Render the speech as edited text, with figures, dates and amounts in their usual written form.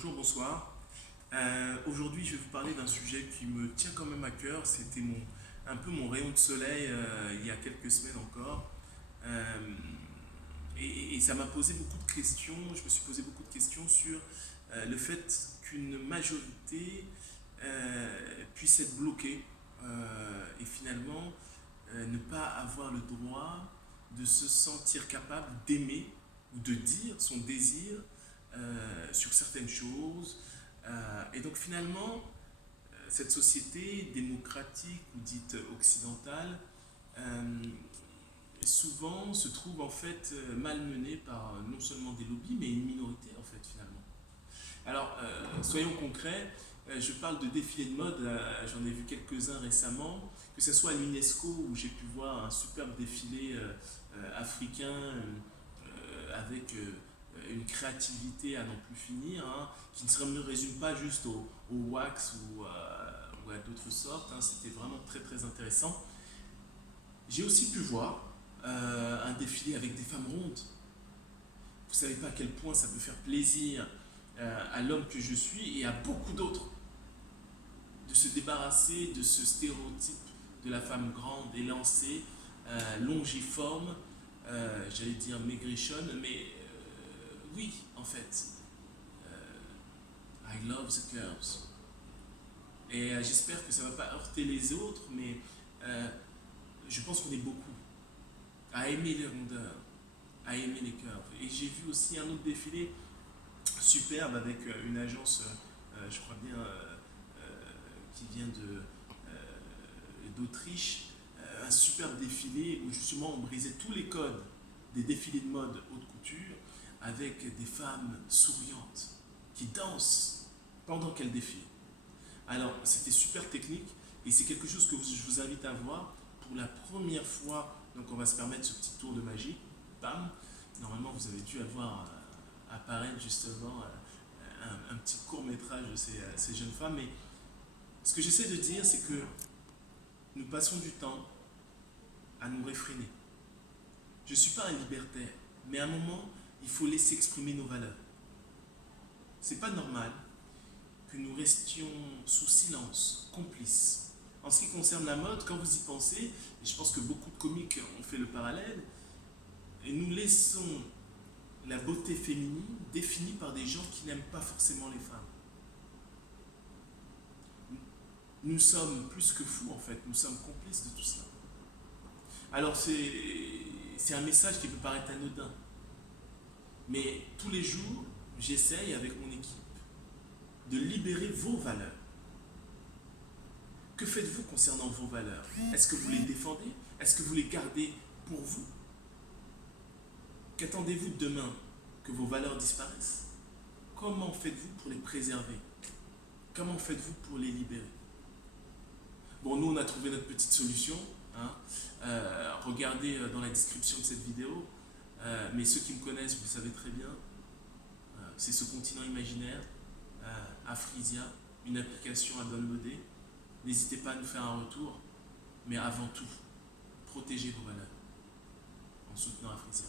Bonjour, bonsoir. Aujourd'hui, je vais vous parler d'un sujet qui me tient quand même à cœur. C'était un peu mon rayon de soleil il y a quelques semaines encore. Euh, et ça m'a posé beaucoup de questions. Je me suis posé beaucoup de questions sur le fait qu'une majorité puisse être bloquée et finalement ne pas avoir le droit de se sentir capable d'aimer ou de dire son désir sur certaines choses. Et donc finalement, cette société démocratique ou dite occidentale euh, souvent se trouve en fait malmenée par non seulement des lobbies, mais une minorité en fait finalement. Alors, soyons concrets, je parle de défilés de mode, j'en ai vu quelques-uns récemment, que ce soit à l'UNESCO où j'ai pu voir un superbe défilé africain avec une créativité à n'en plus finir, hein, qui ne se résume pas juste au wax ou à d'autres sortes, hein, c'était vraiment très très intéressant. J'ai aussi pu voir un défilé avec des femmes rondes. Vous savez pas à quel point ça peut faire plaisir à l'homme que je suis et à beaucoup d'autres de se débarrasser de ce stéréotype de la femme grande, élancée, longiforme, j'allais dire maigrichonne, mais oui, en fait, I love the curves. Et j'espère que ça ne va pas heurter les autres, mais euh, je pense qu'on est beaucoup à aimer les rondeurs, à aimer les curves. Et j'ai vu aussi un autre défilé superbe avec une agence, je crois bien, qui vient d'Autriche, un superbe défilé où justement on brisait tous les codes des défilés de mode haute couture avec des femmes souriantes qui dansent pendant qu'elles défilent. Alors c'était super technique et c'est quelque chose que je vous invite à voir pour la première fois. Donc on va se permettre ce petit tour de magie. Bam. Normalement vous avez dû avoir apparaître justement un petit court métrage de ces jeunes femmes. Mais ce que j'essaie de dire, c'est que nous passons du temps à nous réfréner. Je ne suis pas un libertaire, mais à un moment, il faut laisser exprimer nos valeurs. C'est pas normal que nous restions sous silence, complices. En ce qui concerne la mode, quand vous y pensez, et je pense que beaucoup de comiques ont fait le parallèle, et nous laissons la beauté féminine définie par des gens qui n'aiment pas forcément les femmes. Nous sommes plus que fous en fait, nous sommes complices de tout cela. Alors c'est un message qui peut paraître anodin, mais tous les jours, j'essaye avec mon équipe de libérer vos valeurs. Que faites-vous concernant vos valeurs? Est-ce que vous les défendez? Est-ce que vous les gardez pour vous? Qu'attendez-vous de demain? Que vos valeurs disparaissent? Comment faites-vous pour les préserver? Comment faites-vous pour les libérer? Bon, nous, on a trouvé notre petite solution, hein. Regardez dans la description de cette vidéo. Mais ceux qui me connaissent, vous le savez très bien, c'est ce continent imaginaire, Afrisia, une application à downloader. N'hésitez pas à nous faire un retour, mais avant tout, protégez vos valeurs en soutenant Afrisia.